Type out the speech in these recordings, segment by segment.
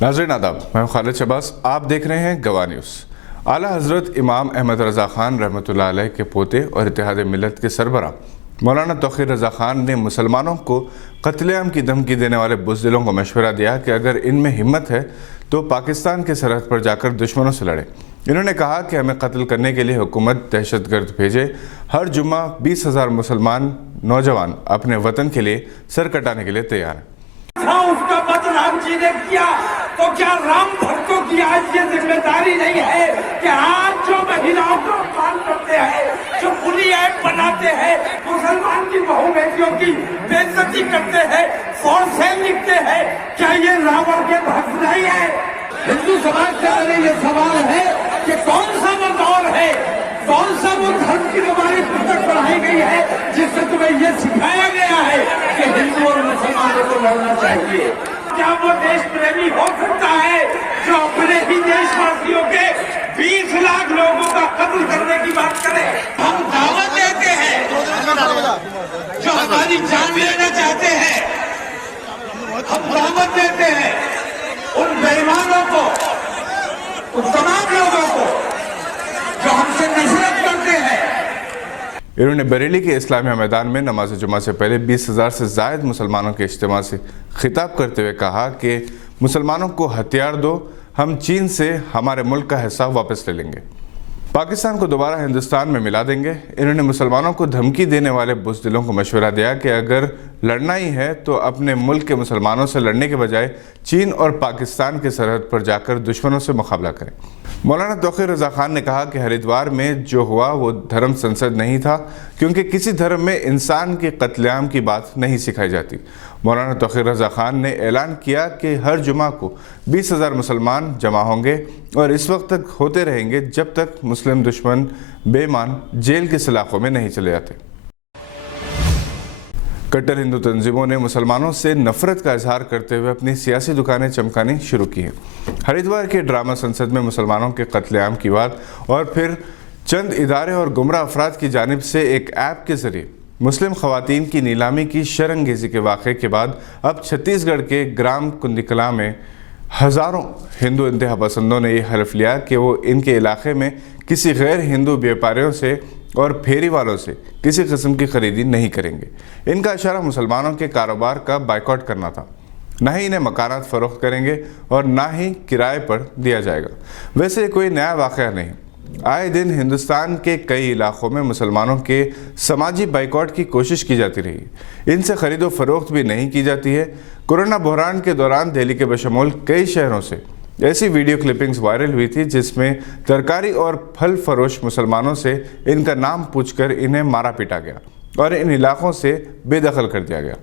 ناظرین آداب، میں ہوں خالد شہباز، آپ دیکھ رہے ہیں گواہ نیوز۔ اعلیٰ حضرت امام احمد رضا خان رحمۃ اللہ علیہ کے پوتے اور اتحاد ملت کے سربراہ مولانا توقیر رضا خان نے مسلمانوں کو قتل عام کی دھمکی دینے والے بزدلوں کو مشورہ دیا کہ اگر ان میں ہمت ہے تو پاکستان کے سرحد پر جا کر دشمنوں سے لڑیں۔ انہوں نے کہا کہ ہمیں قتل کرنے کے لیے حکومت دہشت گرد بھیجے۔ ہر جمعہ 20,000 مسلمان نوجوان اپنے وطن کے لیے سر کٹانے کے لیے تیار ہیں۔ اس کا مت رام جی نے کیا تو کیا رام بھکتوں کی آج یہ ذمہ داری نہیں ہے کہ آج جو مہیلاؤں کو اپمان کرتے ہیں، جو بری ایپ بناتے ہیں، مسلمان کی بہو بیٹیوں کی بے عزتی کرتے ہیں، فور سیل لکھتے ہیں، کیا یہ راوڑ کے بھکت نہیں ہے؟ ہندو سماج سے میرے یہ سوال ہے کہ کون سا وہ دور ہے، کون سا وہ دھرم کی ہماری پستک پڑھائی گئی ہے جس سے تمہیں یہ سکھایا گیا ہے کہ ہندو اور مسلمانوں کو لڑنا چاہیے؟ کیا وہ دیش پریمی ہو سکتا ہے جو اپنے ہی دیش واسیوں کے 20 لاکھ لوگوں کا قتل کرنے کی بات کرے؟ ہم دعوت دیتے ہیں جو ہماری جان لینا چاہتے ہیں، ہم دعوت دیتے ہیں ان بے ایمانوں کو، ان تمام لوگوں کو جو ہم سے نفرت کرتے ہیں۔ انہوں نے بریلی کے اسلامیہ میدان میں نماز جمعہ سے پہلے 20,000 سے زائد مسلمانوں کے اجتماع سے خطاب کرتے ہوئے کہا کہ مسلمانوں کو ہتھیار دو، ہم چین سے ہمارے ملک کا حصہ واپس لے لیں گے، پاکستان کو دوبارہ ہندوستان میں ملا دیں گے۔ انہوں نے مسلمانوں کو دھمکی دینے والے بزدلوں کو مشورہ دیا کہ اگر لڑنا ہی ہے تو اپنے ملک کے مسلمانوں سے لڑنے کے بجائے چین اور پاکستان کے سرحد پر جا کر دشمنوں سے مقابلہ کریں۔ مولانا توقیر رضا خان نے کہا کہ ہریدوار میں جو ہوا وہ دھرم سنسد نہیں تھا، کیونکہ کسی دھرم میں انسان کے قتل عام کی بات نہیں سکھائی جاتی۔ مولانا توقیر رضا خان نے اعلان کیا کہ ہر جمعہ کو 20,000 مسلمان جمع ہوں گے اور اس وقت تک ہوتے رہیں گے جب تک مسلم دشمن بے ایمان جیل کے سلاخوں میں نہیں چلے جاتے۔ کٹر ہندو تنظیموں نے مسلمانوں سے نفرت کا اظہار کرتے ہوئے اپنی سیاسی دکانیں چمکانی شروع کی ہیں۔ ہریدوار کے ڈرامہ سنسد میں مسلمانوں کے قتل عام کی بات اور پھر چند ادارے اور گمراہ افراد کی جانب سے ایک ایپ کے ذریعے مسلم خواتین کی نیلامی کی شرمگیزی کے واقعے کے بعد اب چھتیس گڑھ کے گرام کندکلا میں ہزاروں ہندو انتہا پسندوں نے یہ حلف لیا کہ وہ ان کے علاقے میں کسی غیر ہندو بیوپاریوں سے اور پھیری والوں سے کسی قسم کی خریدی نہیں کریں گے۔ ان کا اشارہ مسلمانوں کے کاروبار کا بائیکاٹ کرنا تھا۔ نہ ہی انہیں مکانات فروخت کریں گے اور نہ ہی کرائے پر دیا جائے گا۔ ویسے یہ کوئی نیا واقعہ نہیں، آئے دن ہندوستان کے کئی علاقوں میں مسلمانوں کے سماجی بائیکاٹ کی کوشش کی جاتی رہی ہے۔ ان سے خرید و فروخت بھی نہیں کی جاتی ہے۔ کورونا بحران کے دوران دہلی کے بشمول کئی شہروں سے ایسی ویڈیو کلپنگز وائرل ہوئی تھی جس میں ترکاری اور پھل فروش مسلمانوں سے ان کا نام پوچھ کر انہیں مارا پیٹا گیا اور ان علاقوں سے بے دخل کر دیا گیا۔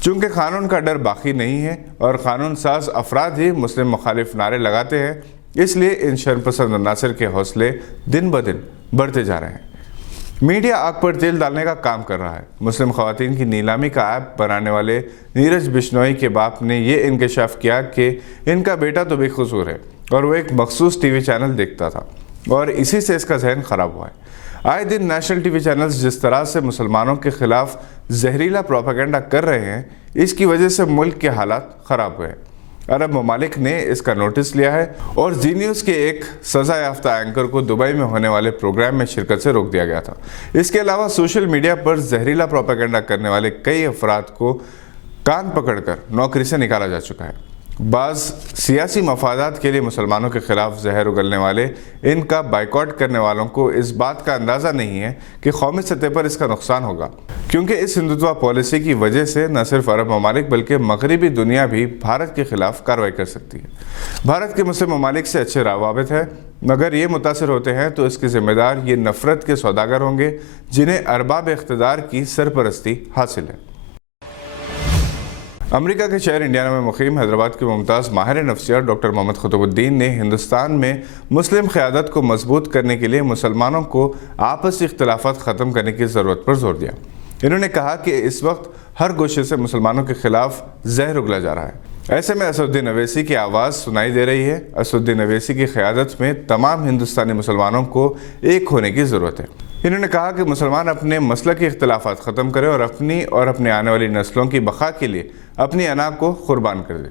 چونکہ قانون کا ڈر باقی نہیں ہے اور قانون ساز افراد ہی مسلم مخالف نعرے لگاتے ہیں، اس لیے ان شرم پسند عناصر کے حوصلے دن بدن بڑھتے جا رہے ہیں۔ میڈیا آگ پر تیل ڈالنے کا کام کر رہا ہے۔ مسلم خواتین کی نیلامی کا ایپ بنانے والے نیرج بشنوئی کے باپ نے یہ انکشاف کیا کہ ان کا بیٹا تو بے قصور ہے اور وہ ایک مخصوص ٹی وی چینل دیکھتا تھا اور اسی سے اس کا ذہن خراب ہوا ہے۔ آئے دن نیشنل ٹی وی چینلز جس طرح سے مسلمانوں کے خلاف زہریلا پروپیگنڈا کر رہے ہیں، اس کی وجہ سے ملک کے حالات خراب ہوئے ہیں۔ عرب ممالک نے اس کا نوٹس لیا ہے اور زی نیوز کے ایک سزا یافتہ اینکر کو دبئی میں ہونے والے پروگرام میں شرکت سے روک دیا گیا تھا۔ اس کے علاوہ سوشل میڈیا پر زہریلا پروپیگنڈا کرنے والے کئی افراد کو کان پکڑ کر نوکری سے نکالا جا چکا ہے۔ بعض سیاسی مفادات کے لیے مسلمانوں کے خلاف زہر اگلنے والے ان کا بائیکاٹ کرنے والوں کو اس بات کا اندازہ نہیں ہے کہ قومی سطح پر اس کا نقصان ہوگا، کیونکہ اس ہندوتوا پالیسی کی وجہ سے نہ صرف عرب ممالک بلکہ مغربی دنیا بھی بھارت کے خلاف کارروائی کر سکتی ہے۔ بھارت کے مسلم ممالک سے اچھے روابط ہیں، مگر یہ متاثر ہوتے ہیں تو اس کے ذمہ دار یہ نفرت کے سوداگر ہوں گے جنہیں ارباب اقتدار کی سرپرستی حاصل ہے۔ امریکہ کے شہر انڈیانا میں مقیم حیدرآباد کے ممتاز ماہر نفسیات ڈاکٹر محمد قطب الدین نے ہندوستان میں مسلم قیادت کو مضبوط کرنے کے لیے مسلمانوں کو آپسی اختلافات ختم کرنے کی ضرورت پر زور دیا۔ انہوں نے کہا کہ اس وقت ہر گوشے سے مسلمانوں کے خلاف زہر اگلا جا رہا ہے۔ ایسے میں اسد الدین اویسی کی آواز سنائی دے رہی ہے۔ اسد الدین اویسی کی قیادت میں تمام ہندوستانی مسلمانوں کو ایک ہونے کی ضرورت ہے۔ انہوں نے کہا کہ مسلمان اپنے مسلکی اختلافات ختم کریں اور اپنی اور اپنے آنے والی نسلوں کی بقا کے لیے اپنی انا کو قربان کر دیں۔